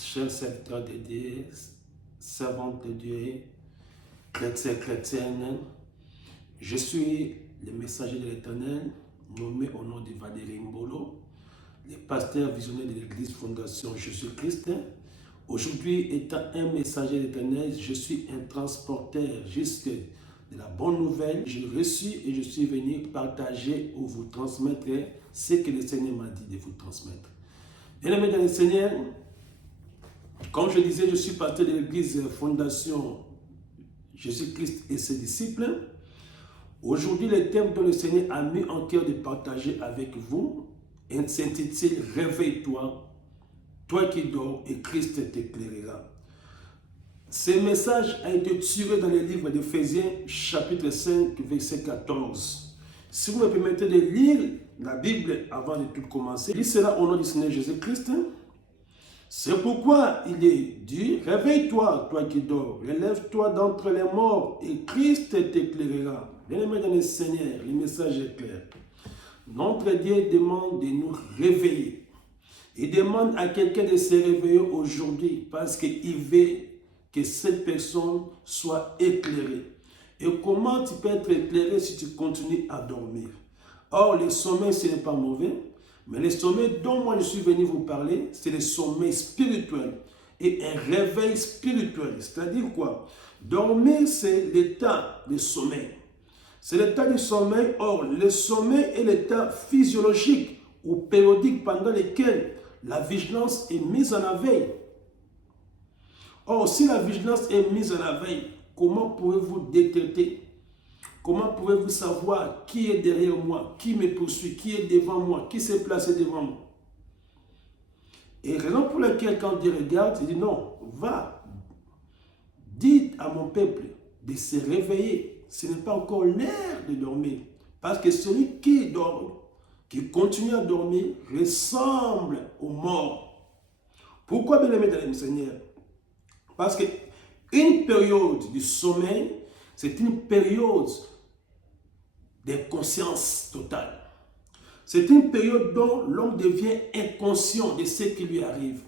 chers serviteurs de Dieu, servantes de Dieu, chrétiens, chrétiennes, je suis le messager de l'Éternel, nommé au nom de Valérie Mbolo, le pasteur visionnaire de l'église Fondation Jésus-Christ. Aujourd'hui, étant un messager de l'Éternel, je suis un transporteur jusque de la bonne nouvelle. Je l'ai reçu et je suis venu partager ou vous transmettre ce que le Seigneur m'a dit de vous transmettre. Bien-aimés dans le Seigneur, comme je disais, je suis pasteur de l'église Fondation Jésus-Christ et ses disciples. Aujourd'hui, le thème que le Seigneur a mis en cœur de partager avec vous s'intitule « Réveille-toi, toi qui dors, et Christ t'éclairera ». Ce message a été tiré dans le livre d'Éphésiens, chapitre 5, verset 14. Si vous me permettez de lire la Bible avant de tout commencer, lis cela au nom du Seigneur Jésus-Christ. C'est pourquoi il est dit, réveille-toi, toi qui dors, relève-toi d'entre les morts, et Christ t'éclairera. Bien-aimés dans le Seigneur, le message est clair. Notre Dieu demande de nous réveiller. Il demande à quelqu'un de se réveiller aujourd'hui parce qu'il veut que cette personne soit éclairée. Et comment tu peux être éclairé si tu continues à dormir? Or, le sommeil, ce n'est pas mauvais, mais le sommeil dont moi je suis venu vous parler, c'est le sommeil spirituel et un réveil spirituel. C'est-à-dire quoi? Dormir, c'est l'état de sommeil. C'est l'état du sommeil. Or, le sommeil est l'état physiologique ou périodique pendant lequel la vigilance est mise en veille. Or, si la vigilance est mise en veille, comment pouvez-vous détecter? Comment pouvez-vous savoir qui est derrière moi, qui me poursuit, qui est devant moi, qui s'est placé devant moi? Et raison pour laquelle quand Dieu regarde, il dit non, va, dites à mon peuple de se réveiller. Ce n'est pas encore l'heure de dormir. Parce que celui qui dort, qui continue à dormir, ressemble aux morts. Pourquoi bien aimé dans le Seigneur? Parce qu'une période du sommeil, c'est une période de conscience totale. C'est une période dont l'homme devient inconscient de ce qui lui arrive.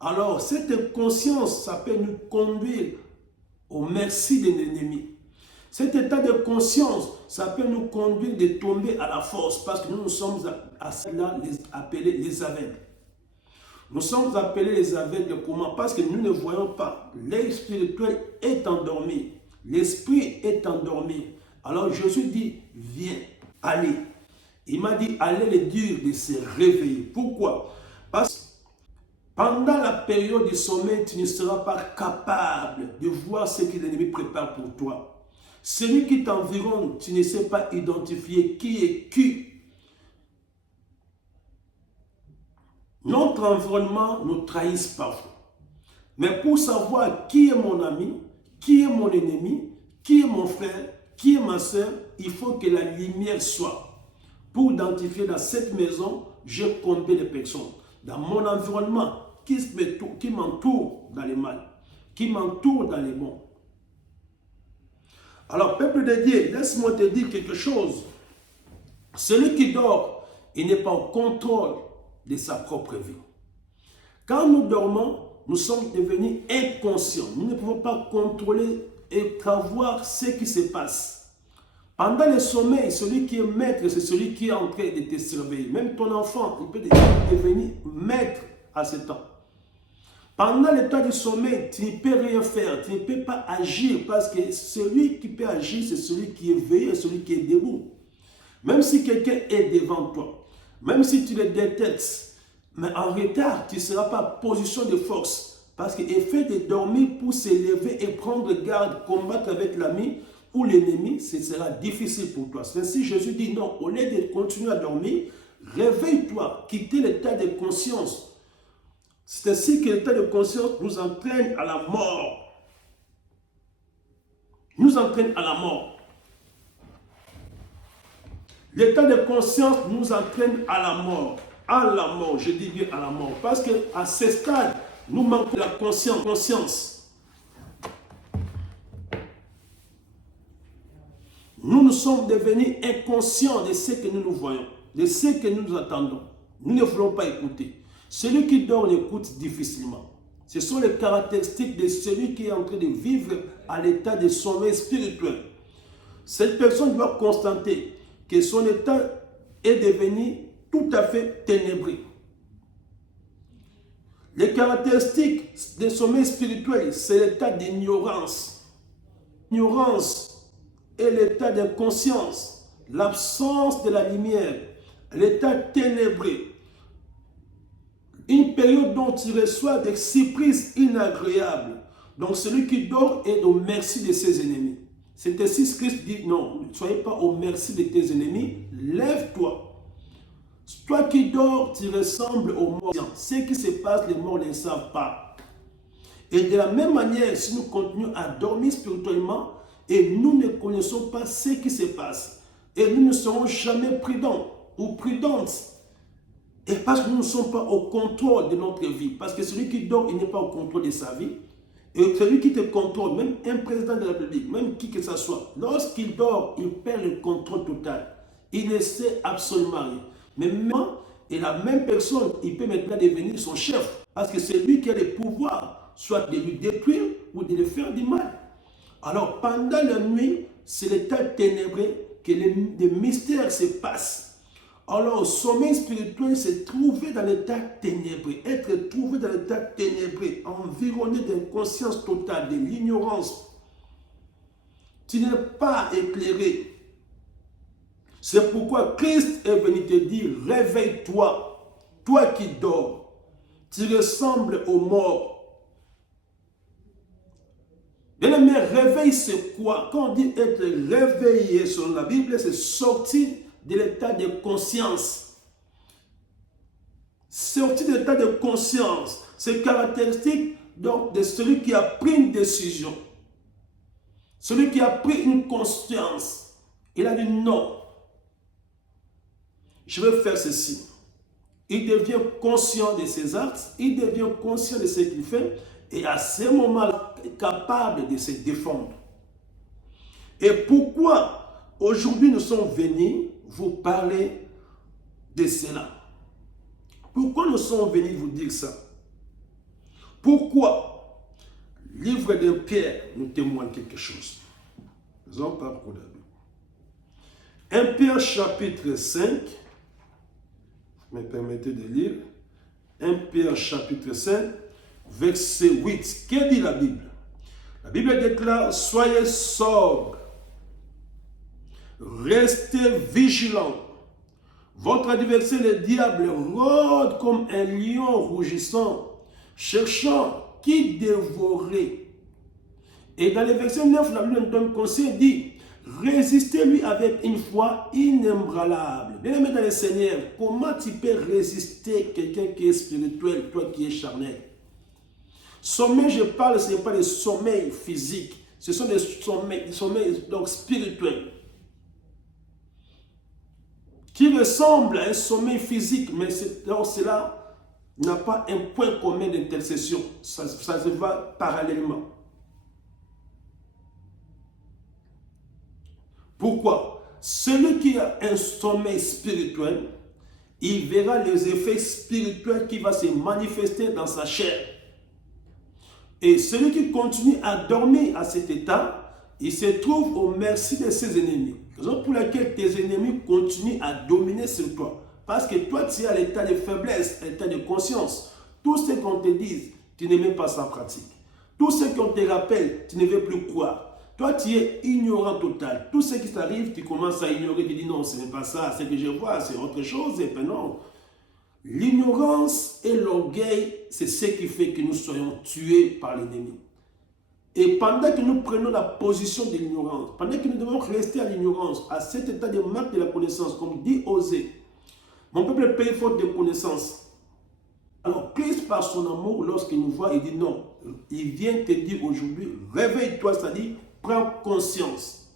Alors, cette inconscience, ça peut nous conduire au merci de l'ennemi. Cet état de conscience, ça peut nous conduire de tomber à la force parce que nous sommes à cela appelés les aveugles. Nous sommes appelés les aveugles comment? Parce que nous ne voyons pas. L'œil spirituel est endormi. L'esprit est endormi. Alors Jésus dit, viens, allez. Il m'a dit, allez les dire de se réveiller. Pourquoi? Parce que pendant la période du sommeil, tu ne seras pas capable de voir ce que l'ennemi prépare pour toi. Celui qui t'environne, tu ne sais pas identifier qui est qui. Notre environnement nous trahit parfois. Mais pour savoir qui est mon ami, qui est mon ennemi, qui est mon frère, qui est ma soeur, il faut que la lumière soit. Pour identifier dans cette maison, j'ai combien de personnes. Dans mon environnement, qui m'entoure dans les mal, qui m'entoure dans les bons. Alors, peuple de Dieu, laisse-moi te dire quelque chose. Celui qui dort, il n'est pas au contrôle de sa propre vie. Quand nous dormons, nous sommes devenus inconscients. Nous ne pouvons pas contrôler et prévoir ce qui se passe. Pendant le sommeil, celui qui est maître, c'est celui qui est en train de te surveiller. Même ton enfant, il peut devenir maître à ce temps. Pendant l'état du sommeil, tu ne peux rien faire, tu ne peux pas agir parce que celui qui peut agir, c'est celui qui est veillé, celui qui est debout. Même si quelqu'un est devant toi, même si tu le détectes, mais en retard, tu ne seras pas en position de force. Parce qu'il fait de dormir pour s'élever et prendre garde, combattre avec l'ami ou l'ennemi, ce sera difficile pour toi. C'est ainsi Jésus dit non, au lieu de continuer à dormir, réveille-toi, quittez l'état de conscience. C'est ainsi que l'état de conscience nous entraîne à la mort. Nous entraîne à la mort. L'état de conscience nous entraîne à la mort. À la mort, je dis bien à la mort. Parce qu'à ce stade, nous manquons la conscience. Nous sommes devenus inconscients de ce que nous voyons, de ce que nous attendons. Nous ne voulons pas écouter. Celui qui dort écoute difficilement. Ce sont les caractéristiques de celui qui est en train de vivre à l'état de sommeil spirituel. Cette personne doit constater que son état est devenu tout à fait ténébreux. Les caractéristiques du sommeil spirituel, c'est l'état d'ignorance. L'ignorance est l'état d'inconscience, l'absence de la lumière, l'état ténébreux. Une période dont tu reçois des surprises inagréables. Donc celui qui dort est au merci de ses ennemis. C'est ainsi que Christ dit, non, ne soyez pas au merci de tes ennemis, lève-toi. Toi qui dors, tu ressembles aux morts. Ce qui se passe, les morts ne savent pas. Et de la même manière, si nous continuons à dormir spirituellement et nous ne connaissons pas ce qui se passe, et nous ne serons jamais prudents ou prudentes, et parce que nous ne sommes pas au contrôle de notre vie, parce que celui qui dort, il n'est pas au contrôle de sa vie, et celui qui te contrôle, même un président de la République, même qui que ce soit, lorsqu'il dort, il perd le contrôle total. Il ne sait absolument rien. Mais maintenant, et la même personne, il peut maintenant devenir son chef. Parce que c'est lui qui a le pouvoir, soit de lui détruire ou de lui faire du mal. Alors, pendant la nuit, c'est l'état ténébreux que les mystères se passent. Alors, le sommeil spirituel, c'est trouver dans l'état ténébreux. Être trouvé dans l'état ténébreux, environné d'inconscience totale, de l'ignorance. Tu n'es pas éclairé. C'est pourquoi Christ est venu te dire, réveille-toi, toi qui dors. Tu ressembles aux morts. Bien-aimé, réveil c'est quoi? Quand on dit être réveillé selon la Bible, c'est sortir de l'état de conscience. Sortir de l'état de conscience, c'est caractéristique donc de celui qui a pris une décision. Celui qui a pris une conscience. Il a dit non. Je vais faire ceci. Il devient conscient de ses actes, il devient conscient de ce qu'il fait, et à ce moment-là, capable de se défendre. Et pourquoi aujourd'hui nous sommes venus vous parler de cela? Pourquoi nous sommes venus vous dire ça? Pourquoi? Le livre de Pierre nous témoigne quelque chose. Faisons pas pour la Bible. 1 Pierre chapitre 5. Me permettez de lire 1 Pierre chapitre 5, verset 8. Que dit la Bible? La Bible déclare, soyez sobres, restez vigilants. Votre adversaire, le diable, rôde comme un lion rougissant, cherchant qui dévorer. Et dans le verset 9, la Bible donne conseil, dit, résistez-lui avec une foi inébranlable. Bien-aimé dans le Seigneur, comment tu peux résister quelqu'un qui est spirituel, toi qui es charnel? Sommeil, je parle, ce n'est pas des sommeils physiques, ce sont des sommeils donc spirituels. Qui ressemble à un sommeil physique, mais cela n'a pas un point commun d'intercession. Ça se va parallèlement. Pourquoi? Celui qui a un sommeil spirituel, il verra les effets spirituels qui vont se manifester dans sa chair. Et celui qui continue à dormir à cet état, il se trouve au merci de ses ennemis. Raison pour laquelle tes ennemis continuent à dominer sur toi. Parce que toi, tu es à l'état de faiblesse, à l'état de conscience. Tout ce qu'on te dit, tu ne mets pas ça en pratique. Tout ce qu'on te rappelle, tu ne veux plus croire. Toi, tu es ignorant total. Tout ce qui t'arrive, tu commences à ignorer. Tu dis non, ce n'est pas ça. Ce que je vois, c'est autre chose. Et puis non. L'ignorance et l'orgueil, c'est ce qui fait que nous soyons tués par l'ennemi. Et pendant que nous prenons la position de l'ignorance, pendant que nous devons rester à l'ignorance, à cet état de manque de la connaissance, comme dit Osée, mon peuple paye faute de connaissance. Alors, Christ, par son amour, lorsqu'il nous voit, il dit non. Il vient te dire aujourd'hui, réveille-toi, c'est-à-dire, prends conscience.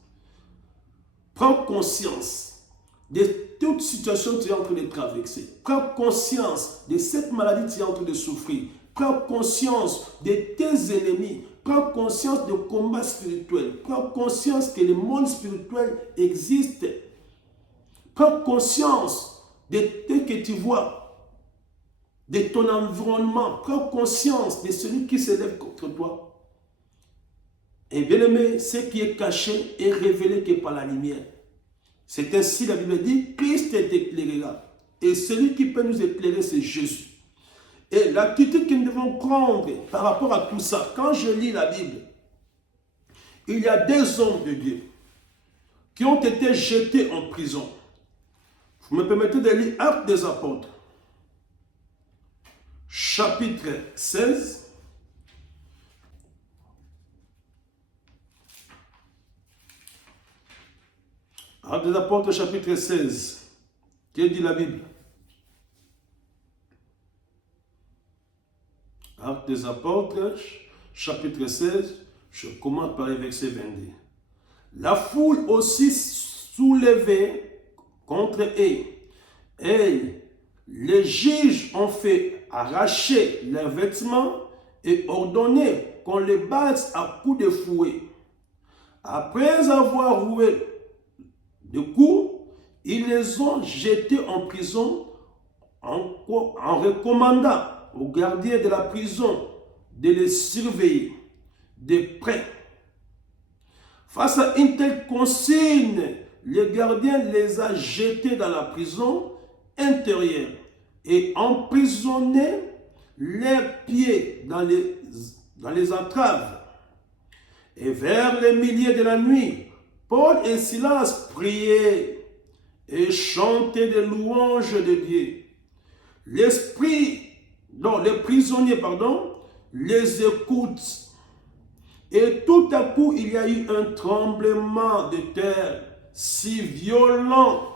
Prends conscience de toute situation que tu es en train de traverser. Prends conscience de cette maladie que tu es en train de souffrir. Prends conscience de tes ennemis. Prends conscience du combat spirituel. Prends conscience que le monde spirituel existe. Prends conscience de ce que tu vois. de ton environnement. Prends conscience de celui qui s'élève contre toi. Et bien aimé, ce qui est caché est révélé que par la lumière. C'est ainsi la Bible dit, Christ t'éclairera. Et celui qui peut nous éclairer, c'est Jésus. Et l'attitude que nous devons prendre par rapport à tout ça, quand je lis la Bible, il y a des hommes de Dieu qui ont été jetés en prison. Vous me permettez de lire Actes des Apôtres, chapitre 16. Actes des Apôtres, chapitre 16. Que dit la Bible? Actes des Apôtres, chapitre 16, je commence par le verset 22. La foule aussi soulevée contre eux, et les juges ont fait arracher leurs vêtements et ordonné qu'on les batte à coups de fouet. Après avoir roué de coups, ils les ont jetés en prison en recommandant aux gardiens de la prison de les surveiller de près. Face à une telle consigne, le gardien les a jetés dans la prison intérieure et emprisonné leurs pieds dans les entraves. Et vers les milieux de la nuit, Paul et Silas priaient et chantaient des louanges de Dieu. Les prisonniers, les écoutent. Et tout à coup, il y a eu un tremblement de terre si violent,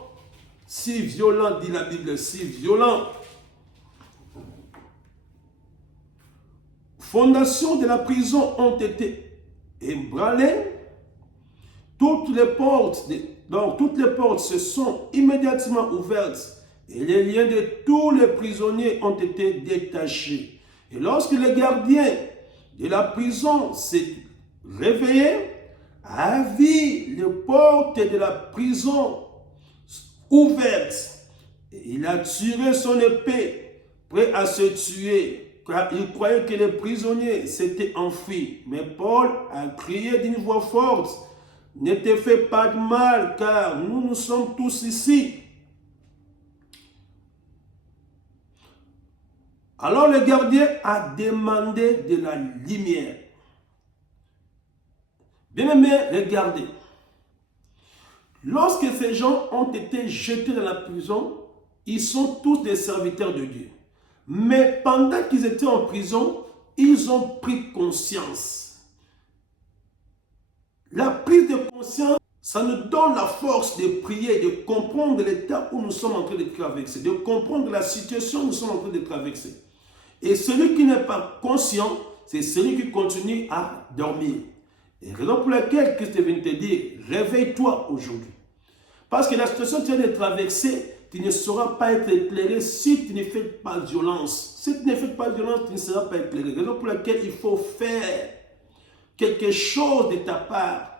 dit la Bible, si violent. Fondations de la prison ont été ébranlées. Toutes les portes se sont immédiatement ouvertes et les liens de tous les prisonniers ont été détachés. Et lorsque le gardien de la prison s'est réveillé, a vu les portes de la prison ouvertes. Et il a tiré son épée, prêt à se tuer, car il croyait que les prisonniers s'étaient enfuis. Mais Paul a crié d'une voix forte, « Ne te fais pas de mal, car nous sommes tous ici. » Alors le gardien a demandé de la lumière. Bien-aimé, regardez. Lorsque ces gens ont été jetés dans la prison, ils sont tous des serviteurs de Dieu. Mais pendant qu'ils étaient en prison, ils ont pris conscience. La prise de conscience, ça nous donne la force de prier, de comprendre l'état où nous sommes en train de traverser, de comprendre la situation où nous sommes en train de traverser. Et celui qui n'est pas conscient, c'est celui qui continue à dormir. Et raison pour laquelle Christ vient te dire, réveille-toi aujourd'hui. Parce que la situation que tu viens de traverser, tu ne sauras pas être éclairé si tu ne fais pas de violence. Si tu ne fais pas de violence, tu ne seras pas éclairé. Raison pour laquelle il faut faire quelque chose de ta part.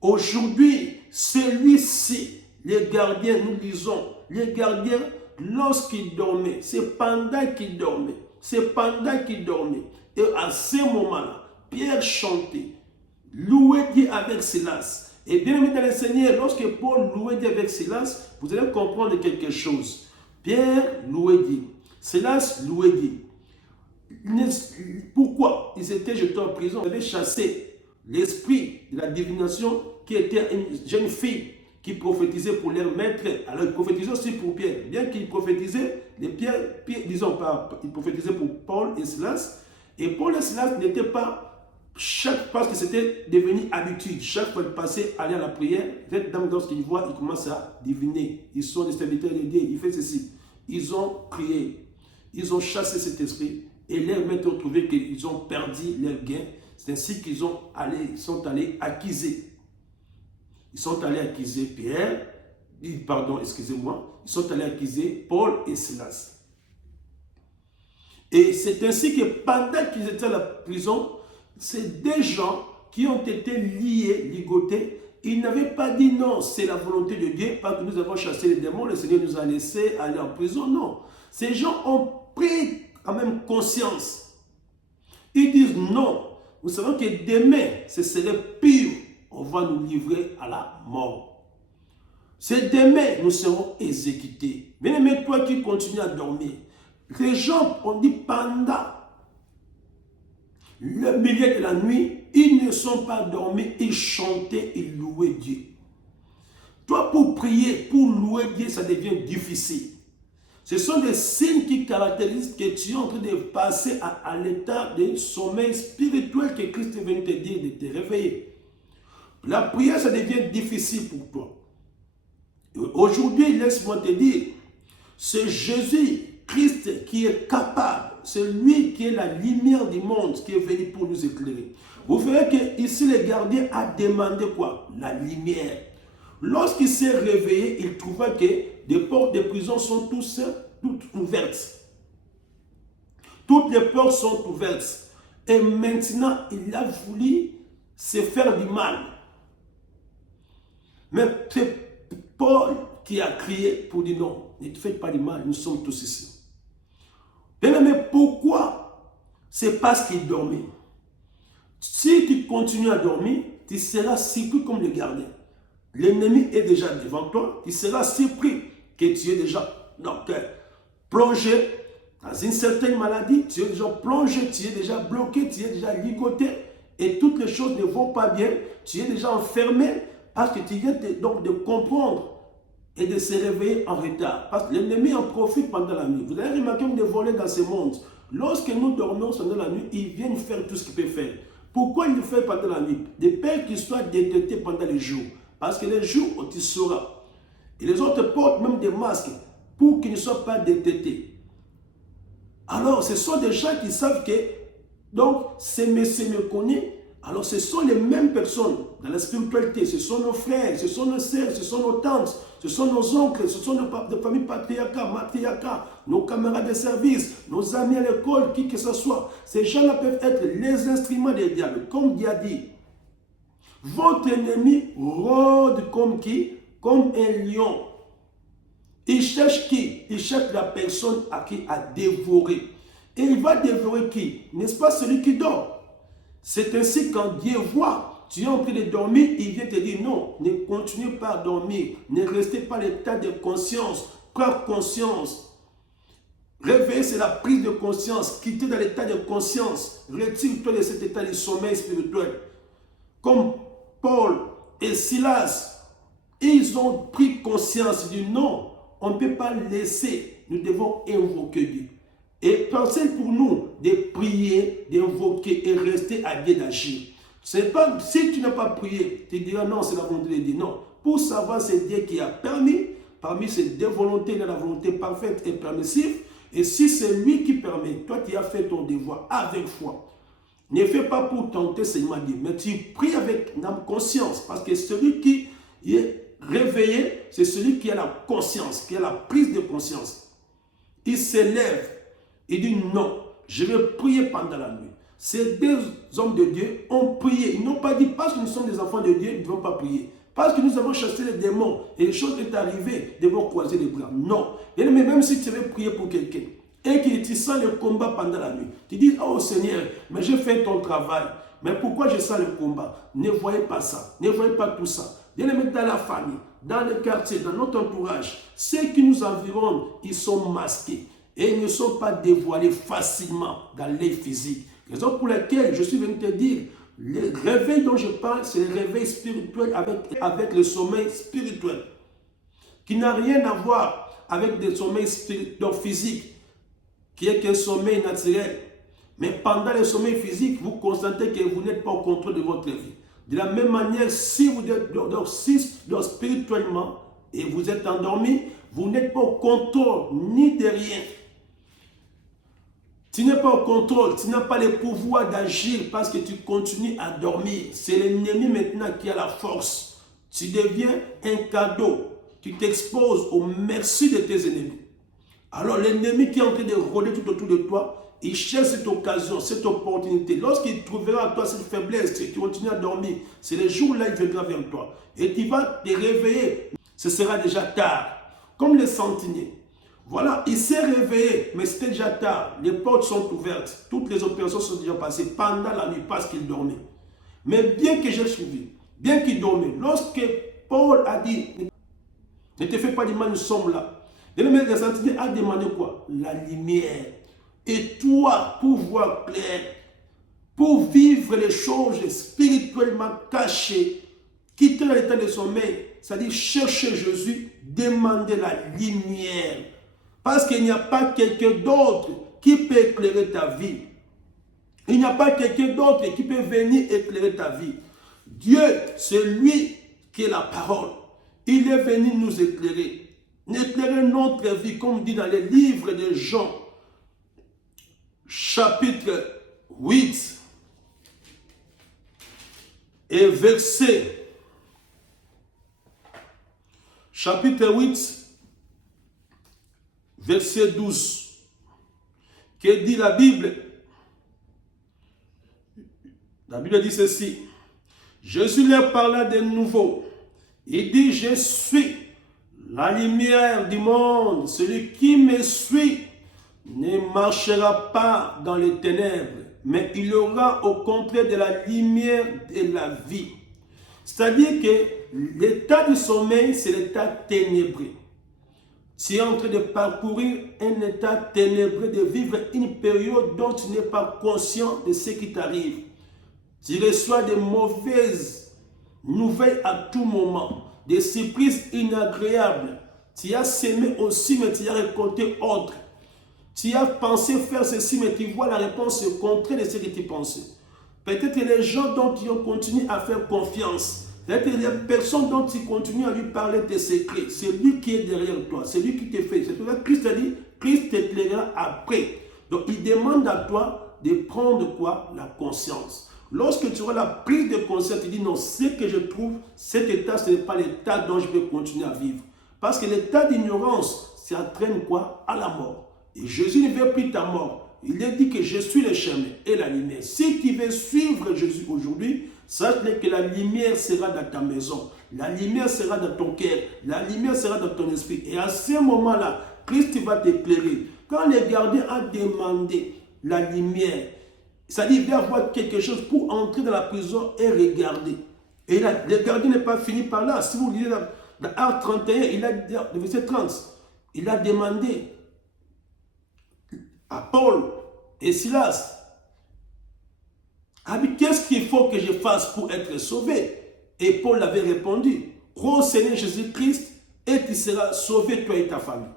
Aujourd'hui, celui-ci, les gardiens, nous disons, les gardiens, lorsqu'ils dormaient, c'est pendant qu'ils dormaient. C'est pendant qu'ils dormaient. Et à ce moment-là, Pierre chantait, louait Dieu avec Silas. Et bien aimé dans le Seigneur, lorsque Paul louait Dieu avec Silas, vous allez comprendre quelque chose. Pierre louait Dieu. Silas louait Dieu. Pourquoi ils étaient jetés en prison? Ils avaient chassé l'esprit de la divination qui était une jeune fille qui prophétisait pour leur maître. Alors il prophétisait aussi pour Pierre. Bien qu'il prophétisait, il prophétisait pour Paul et Silas. Et Paul et Silas n'étaient pas parce que c'était devenu habitude. Chaque fois qu'il passait, aller à la prière, cette dame, lorsqu'il voit, il commence à diviner. Ils sont des serviteurs de Dieu, il fait ceci. Ils ont prié, ils ont chassé cet esprit et leurs maîtres ont trouvé qu'ils ont perdu leur gain. C'est ainsi qu'ils sont allés accuser. Ils sont allés accuser Pierre, ils sont allés accuser Paul et Silas. Et c'est ainsi que pendant qu'ils étaient à la prison, c'est des gens qui ont été ligotés. Ils n'avaient pas dit non, c'est la volonté de Dieu, parce que nous avons chassé les démons, le Seigneur nous a laissé aller en prison. Non. Ces gens ont pris quand même conscience. Ils disent non. Nous savons que demain, ce serait pire. On va nous livrer à la mort. C'est demain, nous serons exécutés. Bien-aimé, toi qui continues à dormir, les gens ont dit pendant le milieu de la nuit, ils ne sont pas dormis, ils chantaient, ils louaient Dieu. Toi, pour prier, pour louer Dieu, ça devient difficile. Ce sont des signes qui caractérisent que tu es en train de passer à l'état de sommeil spirituel que Christ vient te dire de te réveiller. La prière, ça devient difficile pour toi. Aujourd'hui, laisse-moi te dire, c'est Jésus, Christ, qui est capable. C'est lui qui est la lumière du monde, qui est venu pour nous éclairer. Vous verrez que ici, le gardien a demandé quoi? La lumière. Lorsqu'il s'est réveillé, il trouva que les portes de prison sont toutes ouvertes. Toutes les portes sont ouvertes. Et maintenant, il a voulu se faire du mal. Mais c'est Paul qui a crié pour dire non, ne te faites pas du mal, nous sommes tous ici. Mais pourquoi? C'est parce qu'il dormait. Si tu continues à dormir, tu seras surpris comme le gardien. L'ennemi est déjà devant toi, tu seras surpris que tu es déjà plongé dans une certaine maladie, tu es déjà plongé, tu es déjà bloqué, tu es déjà ligoté et toutes les choses ne vont pas bien, tu es déjà enfermé parce que tu viens donc de comprendre et de se réveiller en retard. Parce que l'ennemi en profite pendant la nuit. Vous avez remarqué des volets dans ce monde. Lorsque nous dormons pendant la nuit, ils viennent faire tout ce qu'ils peuvent faire. Pourquoi ils le font pendant la nuit? De peur qu'ils soient détectés pendant les jours. Parce que les jours, tu sauras. Et les autres portent même des masques pour qu'ils ne soient pas détectés. Alors, ce sont des gens qui savent que, donc, ces messieurs me connaissent. Alors, ce sont les mêmes personnes dans la spiritualité. Ce sont nos frères, ce sont nos sœurs, ce sont nos tantes, ce sont nos oncles, ce sont nos familles patriarcales, matriarcales, nos camarades de service, nos amis à l'école, qui que ce soit. Ces gens-là peuvent être les instruments des diables. Comme Dieu a dit, votre ennemi rôde comme qui? Comme un lion. Il cherche qui? Il cherche la personne à qui a dévoré. Et il va dévorer qui? N'est-ce pas celui qui dort? C'est ainsi quand Dieu voit, tu es en train de dormir, il vient te dire non, ne continuez pas à dormir, ne restez pas à l'état de conscience, prends conscience. Réveiller, c'est la prise de conscience, quitter dans l'état de conscience, retire-toi de cet état de sommeil spirituel. Comme Paul et Silas, ils ont pris conscience du non, on ne peut pas laisser, nous devons invoquer Dieu. Et pensez pour nous de prier, d'invoquer et rester à Dieu d'agir. C'est pas, si tu n'as pas prié, tu diras non, c'est la volonté de Dieu. Non. Pour savoir, c'est Dieu qui a permis, parmi ces deux volontés, il y a la volonté parfaite et permissive. Et si c'est lui qui permet, toi tu as fait ton devoir avec foi. Ne fais pas pour tenter seulement Dieu, mais tu pries avec conscience. Parce que celui qui est réveillé, c'est celui qui a la conscience, qui a la prise de conscience. Il s'élève. Il dit non, je vais prier pendant la nuit. Ces deux hommes de Dieu ont prié. Ils n'ont pas dit parce que nous sommes des enfants de Dieu, nous ne devons pas prier. Parce que nous avons chassé les démons et les choses sont arrivées, nous devons croiser les bras. Non. Mais même si tu veux prier pour quelqu'un et que tu sens le combat pendant la nuit, tu dis, oh Seigneur, mais j'ai fait ton travail. Mais pourquoi je sens le combat? Ne voyez pas ça. Ne voyez pas tout ça. Bien-aimés, dans la famille, dans le quartier, dans notre entourage, ceux qui nous environnent, ils sont masqués. Et ils ne sont pas dévoilés facilement dans l'œil physique. Raison pour laquelle je suis venu te dire, le réveil dont je parle, c'est le réveil spirituel avec le sommeil spirituel. Qui n'a rien à voir avec le sommeil physique, qui est qu'un sommeil naturel. Mais pendant le sommeil physique, vous constatez que vous n'êtes pas au contrôle de votre vie. De la même manière, si vous êtes spirituellement et vous êtes endormi, vous n'êtes pas au contrôle ni de rien. Tu n'es pas au contrôle, tu n'as pas le pouvoir d'agir parce que tu continues à dormir. C'est l'ennemi maintenant qui a la force. Tu deviens un cadeau. Tu t'exposes au merci de tes ennemis. Alors l'ennemi qui est en train de rôder tout autour de toi, il cherche cette occasion, cette opportunité. Lorsqu'il trouvera en toi cette faiblesse, et tu continues à dormir, c'est le jour-là qu'il viendra vers toi. Et tu vas te réveiller. Ce sera déjà tard. Comme les sentinelles. Voilà, il s'est réveillé, mais c'était déjà tard. Les portes sont ouvertes. Toutes les opérations sont déjà passées pendant la nuit parce qu'il dormait. Mais bien que j'ai suivi, bien qu'il dormait, lorsque Paul a dit, ne te fais pas du mal, nous sommes là. Le sentiment a demandé quoi? La lumière. Et toi, pour voir clair, pour vivre les choses spirituellement cachées, quitter l'état de sommeil, c'est-à-dire chercher Jésus, demander la lumière. Parce qu'il n'y a pas quelqu'un d'autre qui peut éclairer ta vie. Il n'y a pas quelqu'un d'autre qui peut venir éclairer ta vie. Dieu, c'est lui qui est la parole. Il est venu nous éclairer. Éclairer notre vie, comme dit dans les livres de Jean, chapitre 8, et verset, chapitre 8, verset 12, que dit la Bible? La Bible dit ceci. Jésus leur parla de nouveau. Il dit, je suis la lumière du monde. Celui qui me suit ne marchera pas dans les ténèbres, mais il aura au contraire de la lumière de la vie. C'est-à-dire que l'état du sommeil, c'est l'état ténébreux. Tu es en train de parcourir un état ténébreux, de vivre une période dont tu n'es pas conscient de ce qui t'arrive. Tu reçois de mauvaises nouvelles à tout moment, des surprises inagréables. Tu as semé aussi, mais tu as récolté autre. Tu as pensé faire ceci, mais tu vois la réponse contraire de ce que tu pensais. Peut-être les gens dont tu continues à faire confiance, peut-être les personnes dont tu continues à lui parler tes secrets, c'est lui qui est derrière toi, c'est lui qui te fait. C'est pour ça que Christ a dit, Christ t'éclairera après. Donc il demande à toi de prendre quoi? La conscience. Lorsque tu auras la prise de conscience, tu dis non, ce que je trouve, cet état, ce n'est pas l'état dont je peux continuer à vivre. Parce que l'état d'ignorance, ça entraîne quoi? À la mort. Et Jésus ne veut plus ta mort. Il a dit que je suis le chemin et la lumière. Si tu veux suivre Jésus aujourd'hui, sache que la lumière sera dans ta maison. La lumière sera dans ton cœur. La lumière sera dans ton esprit. Et à ce moment-là, Christ va t'éclairer. Quand le gardien a demandé la lumière, c'est-à-dire il va avoir quelque chose pour entrer dans la prison et regarder. Et là, le gardien n'est pas fini par là. Si vous lisez dans Actes 31, il a dit, le verset 30, il a demandé à Paul et Silas, qu'est-ce qu'il faut que je fasse pour être sauvé? Et Paul avait répondu, crois au Seigneur Jésus-Christ et tu seras sauvé, toi et ta famille.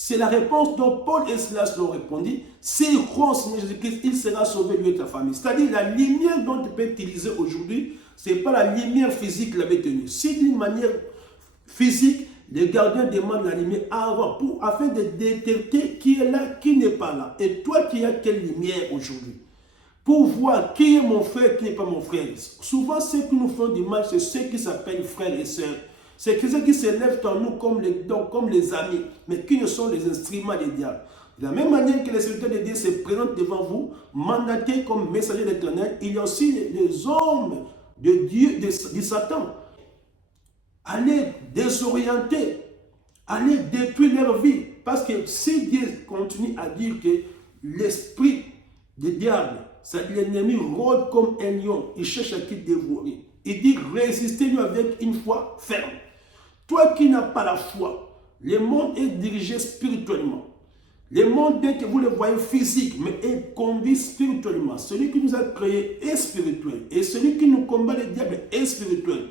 C'est la réponse dont Paul et Silas l'ont répondu. S'il croit au Seigneur Jésus-Christ, il sera sauvé, lui et ta famille. C'est-à-dire la lumière dont tu peux utiliser aujourd'hui, ce n'est pas la lumière physique qu'il avait tenue. Si d'une manière physique, le gardien demande la lumière avant, afin de détecter qui est là, qui n'est pas là. Et toi qui as quelle lumière aujourd'hui? Pour voir qui est mon frère, qui n'est pas mon frère. Souvent, ceux qui nous font du mal, c'est ceux qui s'appellent frères et sœurs. C'est ceux qui s'élèvent en nous comme les amis, mais qui ne sont les instruments des diables. De la même manière que les serviteurs de Dieu se présentent devant vous, mandatés comme messagers de l'Éternel, il y a aussi les hommes de Dieu, de Satan. Allez désorienter, allez détruire leur vie. Parce que si Dieu continue à dire que l'esprit du diable, c'est l'ennemi rôde comme un lion, il cherche à qui dévorer. Il dit résistez-lui avec une foi ferme. Toi qui n'as pas la foi, le monde est dirigé spirituellement. Le monde, dès que vous le voyez physique, mais est conduit spirituellement. Celui qui nous a créés est spirituel. Et celui qui nous combat, le diable, est spirituel.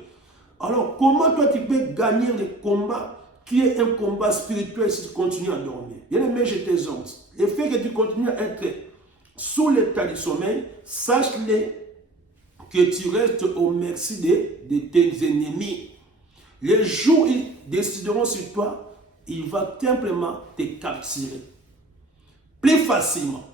Alors, comment toi tu peux gagner le combat qui est un combat spirituel si tu continues à dormir? Bien aimé, je t'exhorte. Le fait que tu continues à être sous l'état du sommeil, sache-le que tu restes au merci de tes ennemis. Les jours où ils décideront sur toi, il va simplement te capturer. Plus facilement.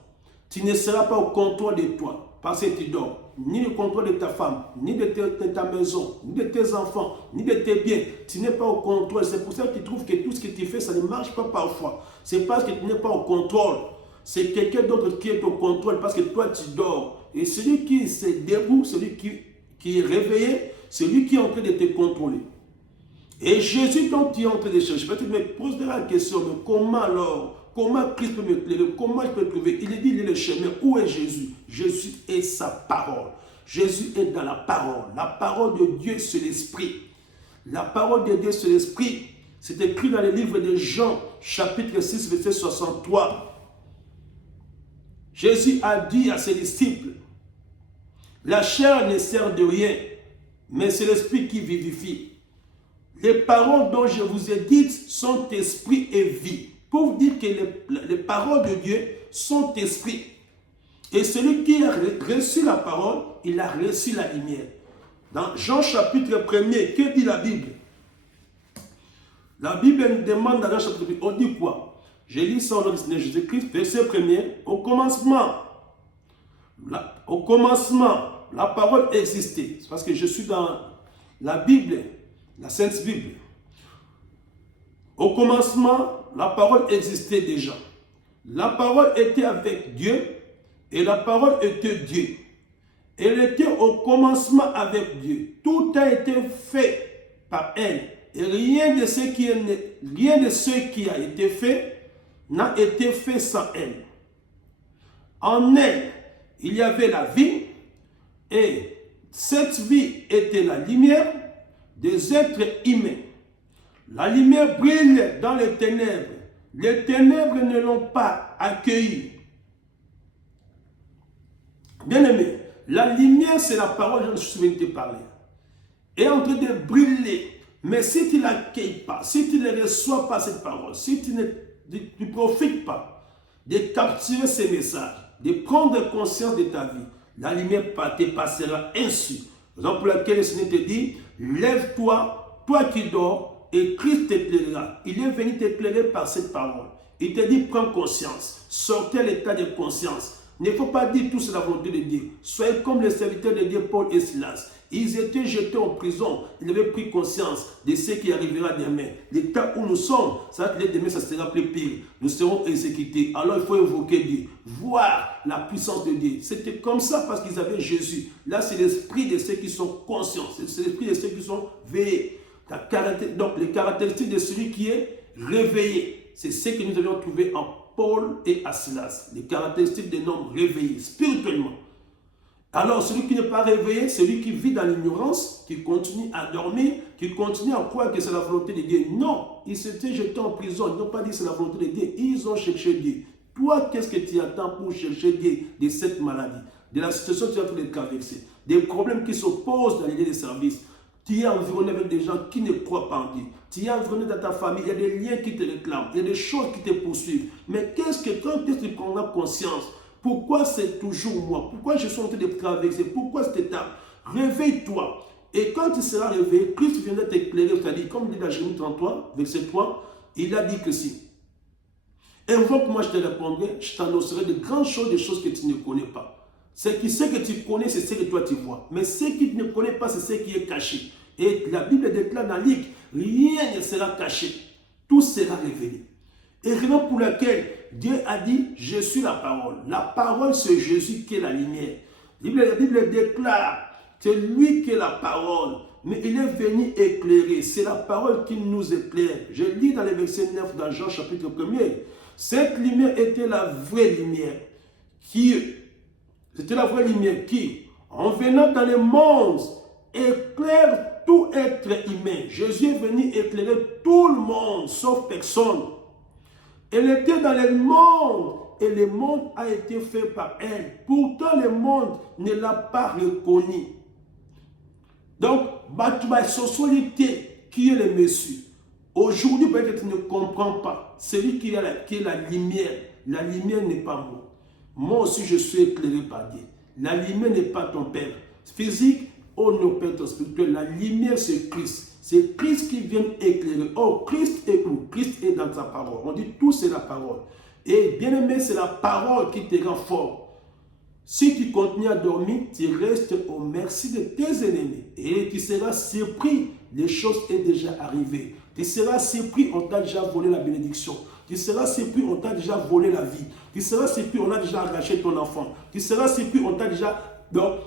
Tu ne seras pas au contrôle de toi parce que tu dors. Ni le contrôle de ta femme, ni de ta maison, ni de tes enfants, ni de tes biens. Tu n'es pas au contrôle. C'est pour ça que tu trouves que tout ce que tu fais, ça ne marche pas parfois. C'est parce que tu n'es pas au contrôle. C'est quelqu'un d'autre qui est au contrôle parce que toi tu dors. Et celui qui est debout, celui qui est réveillé, c'est lui qui est en train de te contrôler. Et Jésus, donc, tu es en train de chercher. Peut-être me pose la question, mais comment alors? Comment Christ peut m'éclairer? Comment je peux le trouver? Il est dit, il est le chemin. Où est Jésus? Jésus est sa parole. Jésus est dans la parole. La parole de Dieu, c'est l'Esprit. La parole de Dieu, c'est l'Esprit. C'est écrit dans le livre de Jean, chapitre 6, verset 63. Jésus a dit à ses disciples, la chair ne sert de rien, mais c'est l'Esprit qui vivifie. Les paroles dont je vous ai dites sont esprit et vie. Pour vous dire que les paroles de Dieu sont esprit. Et celui qui a reçu la parole, il a reçu la lumière. Dans Jean chapitre 1er, que dit la Bible? La Bible nous demande dans Jean chapitre 1er, on dit quoi? Je lis ça au nom du Seigneur Jésus-Christ, verset 1er. Au commencement, la parole existait. C'est parce que je suis dans la Bible, la Sainte Bible. Au commencement, la parole existait déjà. La parole était avec Dieu et la parole était Dieu. Elle était au commencement avec Dieu. Tout a été fait par elle. Et rien de ce qui a été fait n'a été fait sans elle. En elle, il y avait la vie et cette vie était la lumière des êtres humains. La lumière brille dans les ténèbres. Les ténèbres ne l'ont pas accueillie. Bien-aimé, la lumière, c'est la parole, je me souviens de te parler. Elle est en train de briller. Mais si tu ne l'accueilles pas, si tu ne reçois pas cette parole, si tu ne profites pas de capturer ces messages, de prendre conscience de ta vie, la lumière te passera ainsi. Raison pour laquelle le Seigneur te dit, lève-toi, toi qui dors, et Christ t'éclairera. Il est venu t'éclairer par cette parole. Il te dit, prends conscience, sortez l'état de conscience. Il ne faut pas dire tout c'est la volonté de Dieu. Soyez comme les serviteurs de Dieu, Paul et Silas. Ils étaient jetés en prison. Ils avaient pris conscience de ce qui arrivera demain. L'état où nous sommes, ça va être demain, ça sera plus pire. Nous serons exécutés. Alors il faut invoquer Dieu, voir la puissance de Dieu. C'était comme ça parce qu'ils avaient Jésus. Là, c'est l'esprit de ceux qui sont conscients. C'est l'esprit de ceux qui sont veillés. Donc, les caractéristiques de celui qui est réveillé, c'est ce que nous avions trouvé en Paul et à Silas. Les caractéristiques d'un homme réveillé spirituellement. Alors, celui qui n'est pas réveillé, celui qui vit dans l'ignorance, qui continue à dormir, qui continue à croire que c'est la volonté de Dieu. Non, ils s'étaient jetés en prison, ils n'ont pas dit que c'est la volonté de Dieu. Ils ont cherché Dieu. Toi, qu'est-ce que tu attends pour chercher Dieu de cette maladie, de la situation que tu es en train de traverser, des problèmes qui s'opposent dans l'idée de service? Tu es environné avec des gens qui ne croient pas en Dieu. Tu es environné dans ta famille, il y a des liens qui te réclament, il y a des choses qui te poursuivent. Mais quand est-ce que tu prendras conscience? Pourquoi c'est toujours moi? Pourquoi je suis en train de traverser? Pourquoi cette étape? Réveille-toi. Et quand tu seras réveillé, Christ viendra t'éclairer. C'est-à-dire, comme il dit dans Jérémie 33, verset 3, il a dit que si. Invoque-moi, je te répondrai, je t'annoncerai de grandes choses, des choses que tu ne connais pas. Ce que tu connais, c'est ce que toi tu vois. Mais ce que tu ne connais pas, c'est ce qui est caché. Et la Bible déclare dans Luc, rien ne sera caché. Tout sera révélé. Et raison pour laquelle Dieu a dit, je suis la parole. La parole, c'est Jésus qui est la lumière. La Bible déclare, c'est lui qui est la parole. Mais il est venu éclairer. C'est la parole qui nous éclaire. Je lis dans les versets 9 dans Jean chapitre 1er. Cette lumière était la vraie lumière. C'était la vraie lumière qui, en venant dans le monde, éclaire tout être humain. Jésus est venu éclairer tout le monde, sauf personne. Elle était dans le monde et le monde a été fait par elle. Pourtant, le monde ne l'a pas reconnue. Donc, la société qui est le Messie. Aujourd'hui, peut-être que tu ne comprends pas. Celui qui est la lumière. La lumière n'est pas moi. Moi aussi, je suis éclairé par Dieu. La lumière n'est pas ton père physique ou nos pères spirituels. La lumière, c'est Christ. C'est Christ qui vient éclairer. Oh, Christ est où? Christ est dans sa parole. On dit tout, c'est la parole. Et bien aimé, c'est la parole qui te rend fort. Si tu continues à dormir, tu restes au merci de tes ennemis. Et tu seras surpris. Les choses sont déjà arrivées. Tu seras surpris, on t'a déjà volé la bénédiction. Tu seras surpris, on t'a déjà volé la vie. Tu seras surpris, on a déjà arraché ton enfant. Tu seras surpris, on t'a déjà... Donc,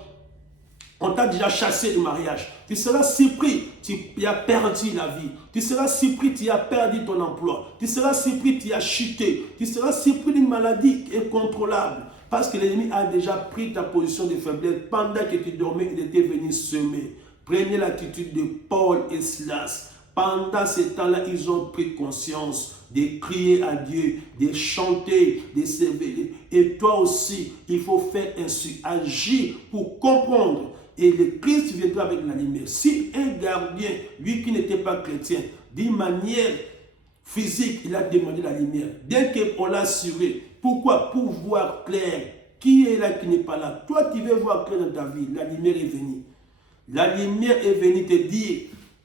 On t'a déjà chassé du mariage. Tu seras surpris, tu as perdu la vie. Tu seras surpris, tu as perdu ton emploi. Tu seras surpris, tu as chuté. Tu seras surpris d'une maladie incontrôlable. Parce que l'ennemi a déjà pris ta position de faiblesse. Pendant que tu dormais, il était venu semer. Prenez l'attitude de Paul et Silas. Pendant ce temps-là, ils ont pris conscience de crier à Dieu, de chanter, de servir. Et toi aussi, il faut faire ainsi, agir pour comprendre. Et le Christ viendra avec la lumière. Si un gardien, lui qui n'était pas chrétien, d'une manière physique, il a demandé la lumière. Dès qu'on l'a assuré, pourquoi? Pour voir clair. Qui est là, qui n'est pas là? Toi, tu veux voir clair dans ta vie. La lumière est venue. La lumière est venue te dire,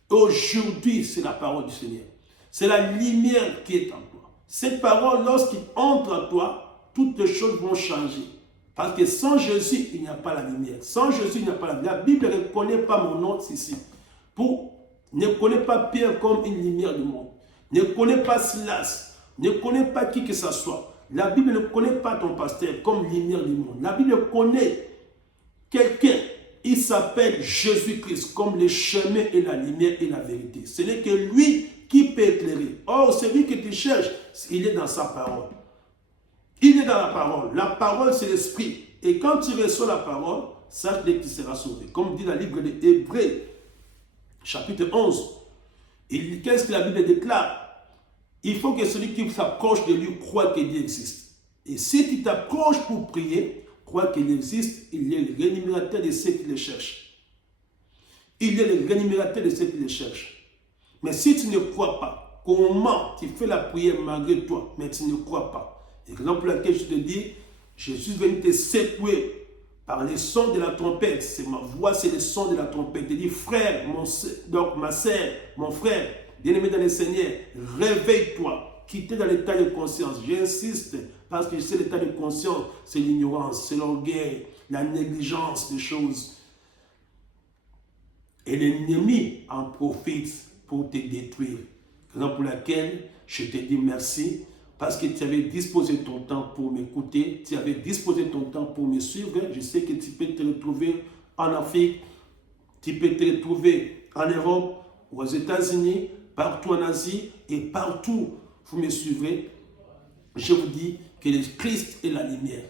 aujourd'hui, c'est la parole du Seigneur. C'est la lumière qui est en toi. Cette parole, lorsqu'il entre en toi, toutes les choses vont changer. Parce que sans Jésus, il n'y a pas la lumière. Sans Jésus, il n'y a pas la lumière. La Bible ne reconnaît pas mon nom ici. Ne connaît pas Pierre comme une lumière du monde. Ne connaît pas Silas. Ne connaît pas qui que ce soit. La Bible ne connaît pas ton pasteur comme lumière du monde. La Bible connaît quelqu'un. Il s'appelle Jésus-Christ comme le chemin et la lumière et la vérité. Ce n'est que lui qui peut éclairer. Or, celui que tu cherches, il est dans sa parole. Il est dans la parole. La parole, c'est l'esprit. Et quand tu reçois la parole, sache que tu seras sauvé. Comme dit la livre de Hébreux, chapitre 11. Qu'est-ce que la Bible déclare? Il faut que celui qui s'approche de lui croit que Dieu existe. Et si tu t'approches pour prier, crois qu'il existe, il est le rémunérateur de ceux qui le cherchent. Il est le rémunérateur de ceux qui le cherchent. Mais si tu ne crois pas, comment tu fais la prière malgré toi, mais tu ne crois pas? Et raison pour laquelle je te dis, je suis venu te secouer par les sons de la trompette. C'est ma voix, c'est le son de la trompette. Je dis, frère, donc ma sœur, mon frère, bien-aimé dans le Seigneur, réveille-toi, quittez dans l'état de conscience. J'insiste, parce que je sais l'état de conscience, c'est l'ignorance, c'est l'orgueil, la négligence des choses. Et l'ennemi en profite pour te détruire. Raison pour laquelle je te dis merci, parce que tu avais disposé ton temps pour m'écouter, tu avais disposé ton temps pour me suivre. Je sais que tu peux te retrouver en Afrique, tu peux te retrouver en Europe, aux États-Unis, partout en Asie et partout. Vous me suivrez. Je vous dis que le Christ est la lumière.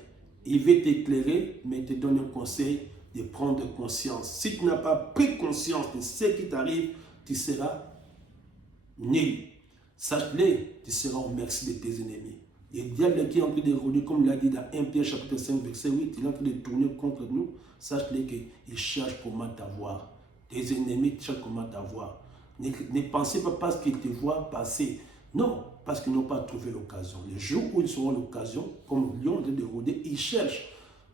Il veut t'éclairer, mais il te donne un conseil de prendre conscience. Si tu n'as pas pris conscience de ce qui t'arrive, tu seras nul. Sache-le, tu seras au merci de tes ennemis. Le diable qui est en train de rôder, comme il a dit dans 1 Pierre chapitre 5, verset 8, il est en train de tourner contre nous. Sache-le qu'il cherche comment t'avoir. Tes ennemis cherchent comment t'avoir. Ne pensez pas parce qu'ils te voient passer. Non, parce qu'ils n'ont pas trouvé l'occasion. Le jour où ils auront l'occasion, comme lion de rôder, ils cherchent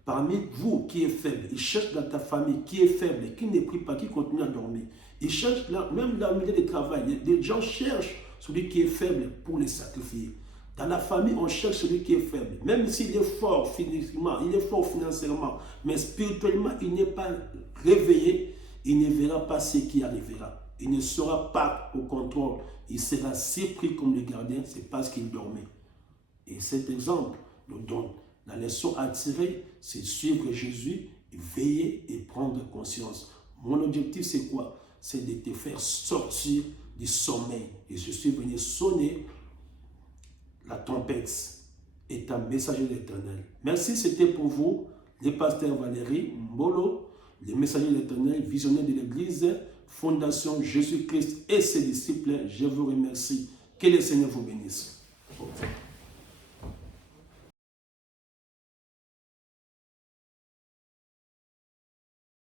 parmi vous qui est faible. Ils cherchent dans ta famille qui est faible, qui ne prie pas, qui continue à dormir. Ils cherchent même dans le milieu de travail. Des gens cherchent celui qui est faible pour les sacrifier. Dans la famille, on cherche celui qui est faible. Même s'il est fort physiquement, il est fort financièrement, mais spirituellement, il n'est pas réveillé, il ne verra pas ce qui arrivera. Il ne sera pas au contrôle. Il sera surpris comme le gardien, c'est parce qu'il dormait. Et cet exemple nous donne la leçon à tirer, c'est suivre Jésus, veiller et prendre conscience. Mon objectif, c'est quoi? C'est de te faire sortir du sommeil. Et je suis venu sonner la trompette est un messager de l'Éternel. Merci, c'était pour vous, le pasteur Valérie Mbolo, le messager de l'Éternel, visionnaire de l'Église, Fondation Jésus-Christ et ses disciples. Je vous remercie. Que le Seigneur vous bénisse.